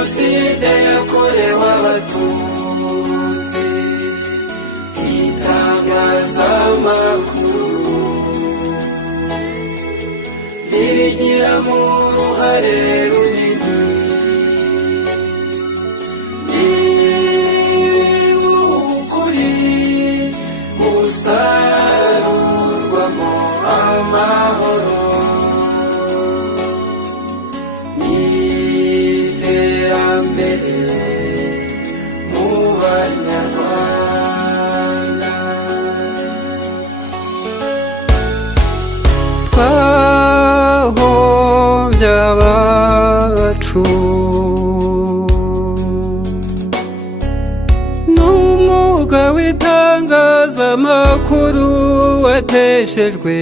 jenoside yakorewe abatutsi itangazamakuru ribigiramo uruhare runini niba ukuri usarurwamo amahoro mu banyarwanda twahombye abacu n'umwuga w'itangazamakuru wateshejwe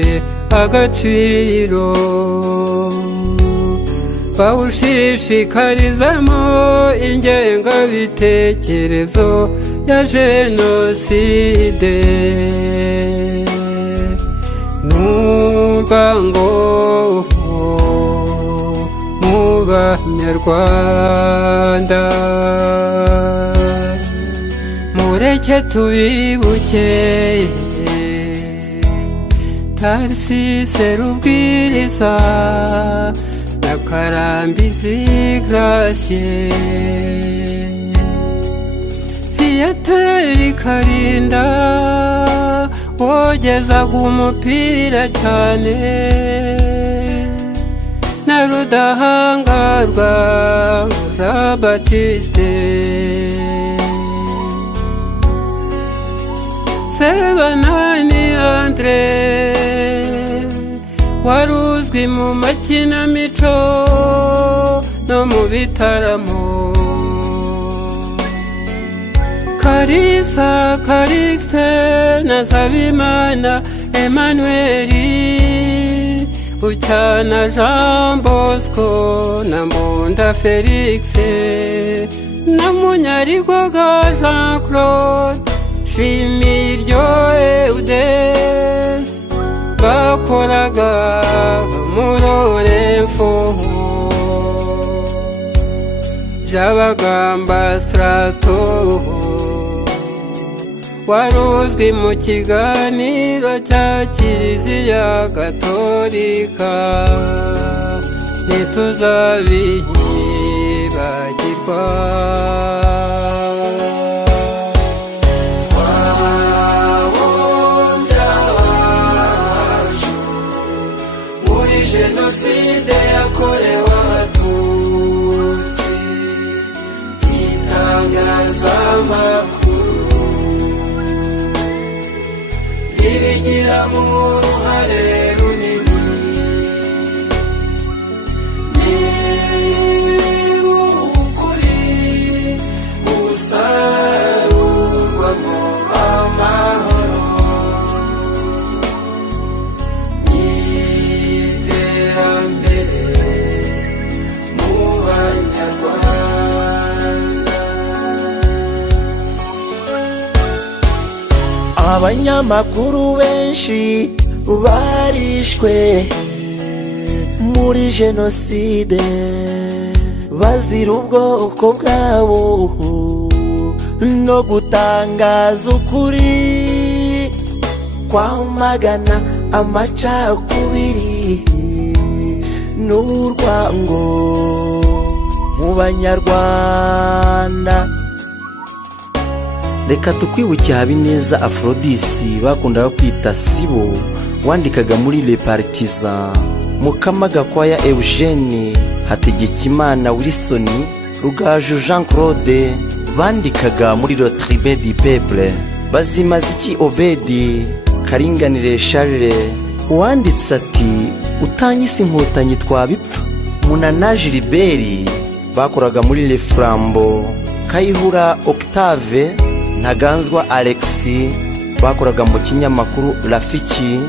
agaciro bawushishikarizamo ingengabitekerezo ya jenoside n'urwango mu banyarwanda mureke tubibuke Tarsise Rubwiriza na Karambizi Gracie Viateur Karinda wogezaga umupira cyane na Rudahangarwa Jean Baptiste Sebanani Andre waruzwi mu makinamico no mu bitaramo Karisa Kariste na Sabimana Emmanueli Bucyana Jean Bosco na Mbunda Felix na Munyarigoga Jean Claude Shimiryo Eudes bakoraga murore mfuhu byabagamba strato waruzwi mu kiganiro cya Kiliziya Gatolika ntituzabibagirwa jenoside yakorewe abatutsi itangazamakuru ribigiramo uruhare runini niba ukuri usarurwamo amahoro abanyamakuru benshi barishwe muri jenoside bazira ubwoko bwabo no gutangaza ukuri kwamagana amacakubiri n'urwango mu banyarwanda. Reka tukwibuke Habineza Aphrodisi bakundaga kwita Sibo wandikaga muri Les Partisans, Mukamaga-Kwaya Eugene, Hategekimana Wilson, Rugaju Jean Claude bandikaga muri Le Tribune du Peuple, Bazimaziki Obedi, Karinganire Charles wanditse ati utanyise inkotanyi twabipfa. Munana Gilbert bakoraga muri Le Flambeau, Kayihura Octave, Ntaganzwa Alexis bakoraga mu kinyamakuru Rafiki.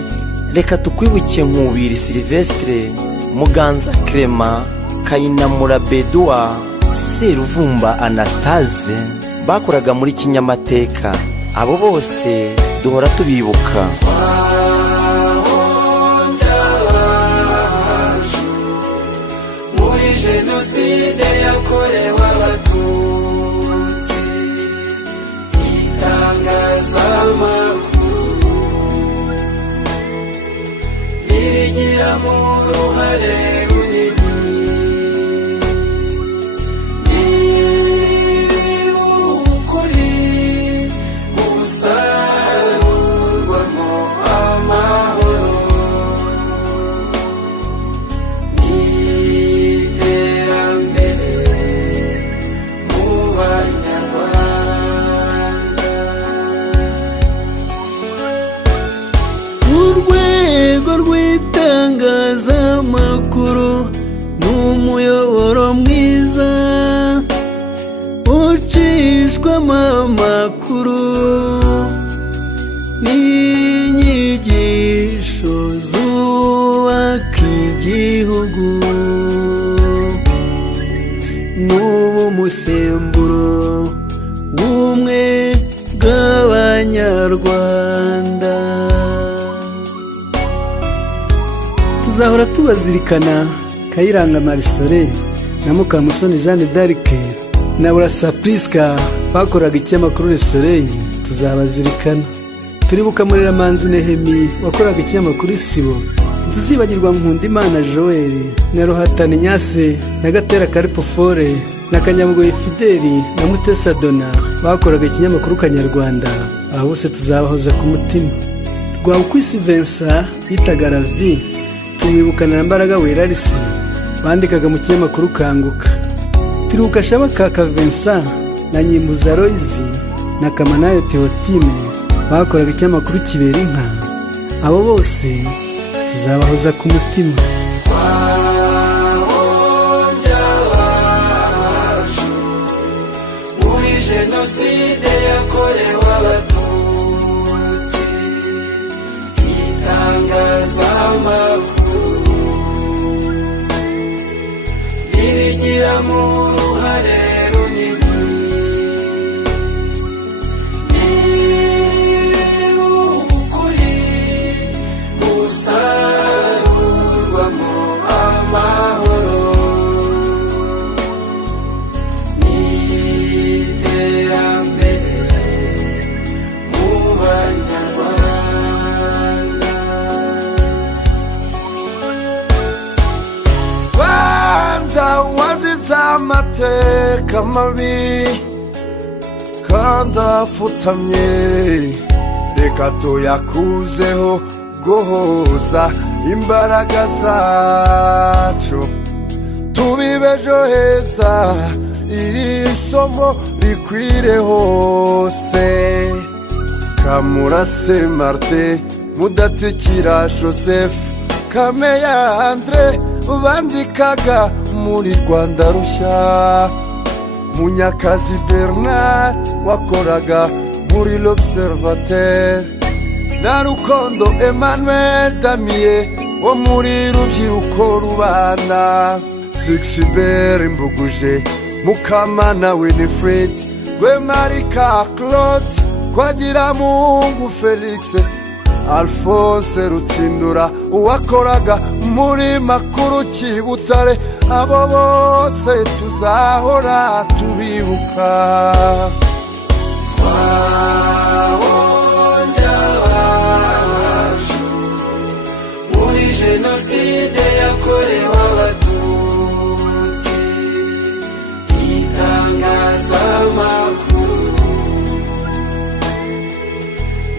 Reka tukwibuke Nkubiri Sylvestre, Muganza Clement, Kayinamura Bedua, Seruvumba Anastase bakoraga muri Kinyamateka. Abo bose duhora tubibuka. Muri jenoside yakorewe ribigiramo uruhare runini. Niba ukuri gusarurwamo amahoro n'iterambere mu Banyarwanda. Urwego rw'itangazamakuru ni umuyoboro mwiza ucishwamo amakuru n'inyigisho zubaka igihugu, n'ubu musemburo w'ubumwe bw'Abanyarwanda. Tuzahora tubazirikana Kayiranga Marisore na Mukamusoni Jeanne d'Arc na Burasa Priska bakoraga ikinyamakuru Le Soleil. Tuzabazirikana. Turibuka Mureramanzi Nehemi wakoraga ikinyamakuru Isibo. Tuzibagirwa Nkundimana Joel na Ruhatana Nyase na Gatera Karipo Fore na Kanyamugoyi Fideli na Mutesa Dona bakoraga ikinyamakuru Kanyarwanda. Abo bose tuzabahoza ku mutima. Rwabukwisi Vincent bitaga Ravi tumwibukana na Mbaraga Werarisi bandikaga mu kinyamakuru Kanguka. Turibuka Shabakaka Vincent na Nyimbuza Loizi na Kamanayo Theotime bakoraga ikinyamakuru Kibera Inka. Abo bose tuzabahoza ku mutima. Jenoside yakorewe Abatutsi, itangazamakuru ribigiramo uruhare runini. Niba ukuri gusarurwamo amahoro amateka mabi kandi afutamye, reka tuyakuzeho guhoza imbaraga zacu tubibejo heza, iri somo rikwire hose. Kamurase Martin, Mudatsikira Joseph, Kameya Andre bandikaga muri Rwanda Rushya, Munyakazi Bernard wakoraga muri L'Observateur, na Rukondo Emmanuel Damien wo muri Rubyiruko Rubanda, Sixibert Mbuguje, Mukamana Winifred, Rwemarika Claude, Twagiramungu Felix, Alphonse Rutsindura wakoraga muri Makuru Kibutare. Abo bose tuzahora tubibuka. Twahonja abacu muri Jenoside yakorewe Abatutsi, itangazamakuru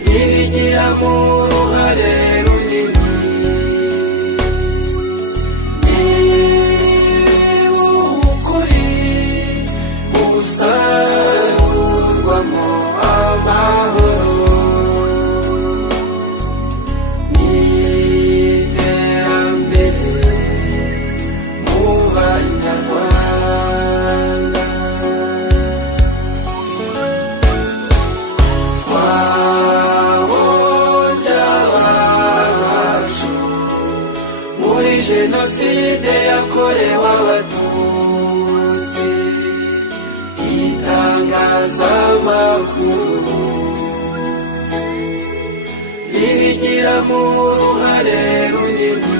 ribigiramo uruhare runini. Niba ukuri gusarurwamo amahoro n'iterambere mu Banyarwanda. Jenoside yakorewe Abatutsi, itangazamakuru ribigiramo uruhare runini.